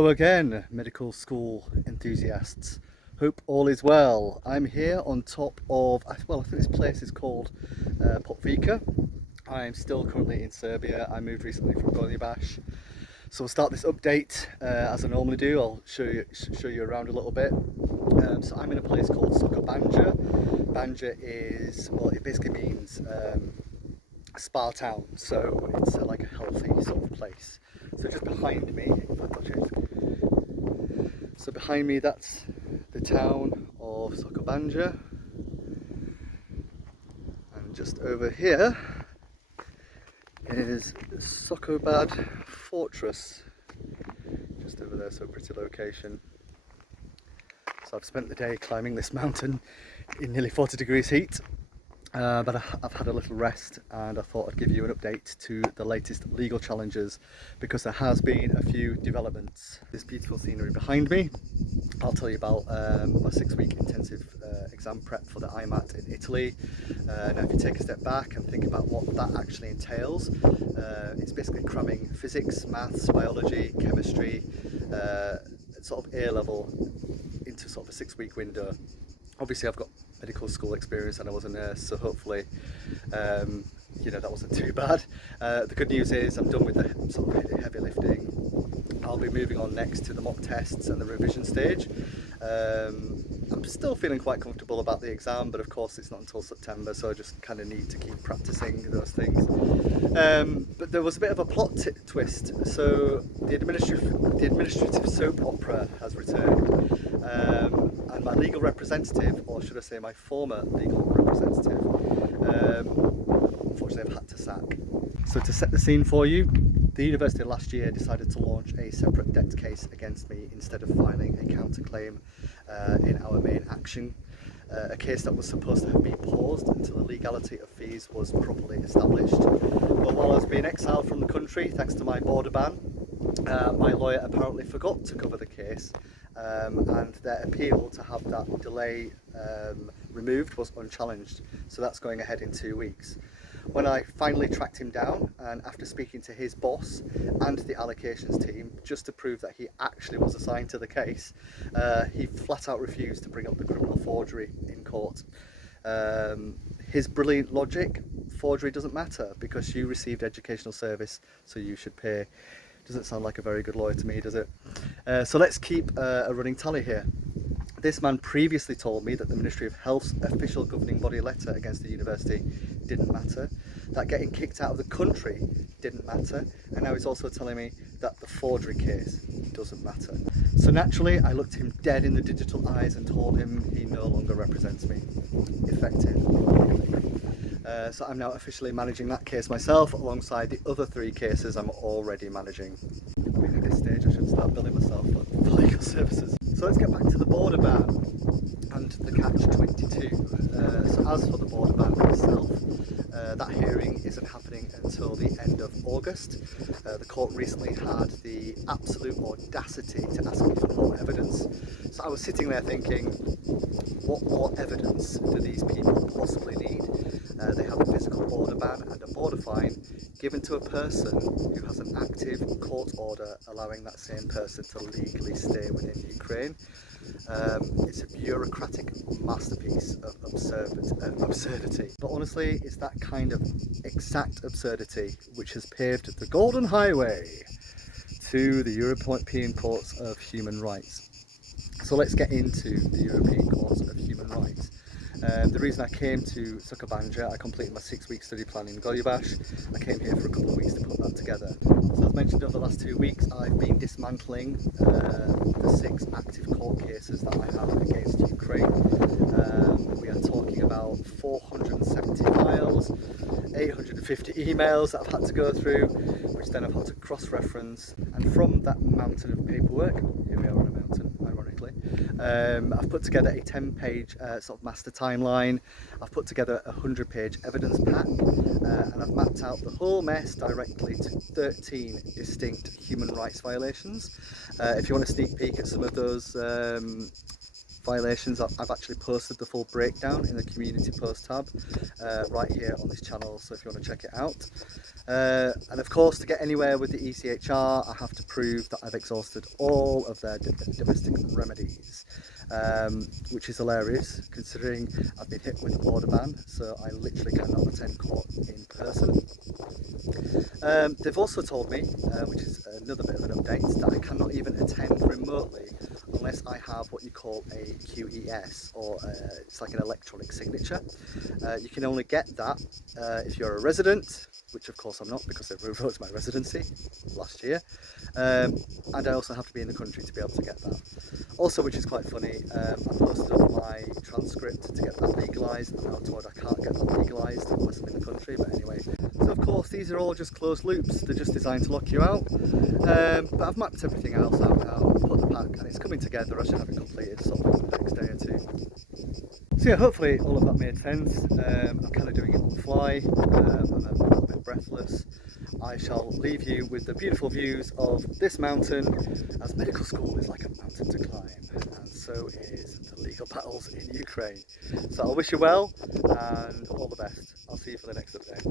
Hello again, medical school enthusiasts. Hope all is well. I'm here on top of, well, I think this place is called Popovica. I'm still currently in Serbia. I moved recently from Gornji. So we'll start this update as I normally do. I'll show you around a little bit. So I'm in a place called Sokobanja. Banja is, well, it basically means a spa town, so it's like a healthy sort of place. So just behind me, if I touch it, so behind me that's the town of Sokobanja, and just over here is Sokobad Fortress, just over there, so pretty location. So I've spent the day climbing this mountain in nearly 40 degrees heat. But I've had a little rest, and I thought I'd give you an update to the latest legal challenges because there has been a few developments. This beautiful scenery behind me, I'll tell you about my 6-week intensive exam prep for the IMAT in Italy. Now if you take a step back and think about what that actually entails, it's basically cramming physics, maths, biology, chemistry, sort of A level into sort of a 6-week window. Obviously I've got medical school experience and I was a nurse, so hopefully you know, that wasn't too bad. The good news is I'm done with the sort of heavy lifting. I'll be moving on next to the mock tests and the revision stage. I'm still feeling quite comfortable about the exam, but of course it's not until September, so I just kind of need to keep practicing those things. But there was a bit of a plot twist. So the administrative soap opera has returned, and my legal representative, or should I say my former legal representative, unfortunately I've had to sack. So to set the scene for you, the university last year decided to launch a separate debt case against me instead of filing a counterclaim in our main action. A case that was supposed to have been paused until the legality of fees was properly established. But while I was being exiled from the country thanks to my border ban, my lawyer apparently forgot to cover the case, and their appeal to have that delay removed was unchallenged. So that's going ahead in 2 weeks. When I finally tracked him down, and after speaking to his boss and the allocations team just to prove that he actually was assigned to the case, he flat out refused to bring up the criminal forgery in court. His brilliant logic: forgery doesn't matter because you received educational service, so you should pay. Doesn't sound like a very good lawyer to me, does it? So let's keep a running tally here. This man previously told me that the Ministry of Health's official governing body letter against the university didn't matter, that getting kicked out of the country didn't matter, and now he's also telling me that the forgery case doesn't matter. So naturally, I looked him dead in the digital eyes and told him he no longer represents me. Effective. So I'm now officially managing that case myself alongside the other 3 cases I'm already managing. I mean, at this stage I should start billing myself for legal services. So let's get back to the border ban and the catch-22. So as for the border ban itself, that hearing isn't happening until the end of August. The court recently had the absolute audacity to ask me for more evidence. So I was sitting there thinking, what more evidence do these people possibly need? They have a physical border ban and a border fine given to a person who has an active court order allowing that same person to legally stay within Ukraine. It's a bureaucratic masterpiece of absurdity. But honestly, it's that kind of exact absurdity which has paved the golden highway to the European Courts of Human Rights. So let's get into the European Courts of Human Rights. The reason I came to Sokobanja, I completed my 6-week study plan in Gornji. I came here for a couple of weeks to put that together. So as mentioned, over the last 2 weeks I've been dismantling the 6 active court cases that I have against Ukraine. We are talking about 470 files, 850 emails that I've had to go through, which then I've had to cross-reference, and from that mountain of paperwork, here we are on a mountain, ironically, I've put together a 10-page sort of master timeline. I've put together a 100-page evidence pack, and I've mapped out the whole mess directly to 13 distinct human rights violations. If you want a sneak peek at some of those violations. I've actually posted the full breakdown in the community post tab right here on this channel, so if you want to check it out. And of course, to get anywhere with the ECHR, I have to prove that I've exhausted all of their domestic remedies, which is hilarious considering I've been hit with a border ban, so I literally cannot attend court in person. They've also told me, which is another bit of an update, that I cannot even attend remotely unless I have what you call a QES, or it's like an electronic signature. You can only get that if you're a resident, which of course I'm not because they revoked my residency last year, and I also have to be in the country to be able to get that. Also, which is quite funny, I posted up my transcript to get that legalised. I'm now told I can't get that legalised unless I'm in the country, but anyway. So of course these are all just closed loops, they're just designed to lock you out, but I've mapped everything else out now, put the pack, and it's coming together. I should have it completed sort of in the next day or two. So yeah, hopefully all of that made sense. I'm kind of doing it on the fly, I'm a little bit breathless. I shall leave you with the beautiful views of this mountain, as medical school is like a mountain to climb, and so is the legal battles in Ukraine. So I'll wish you well and all the best. I'll see you for the next update.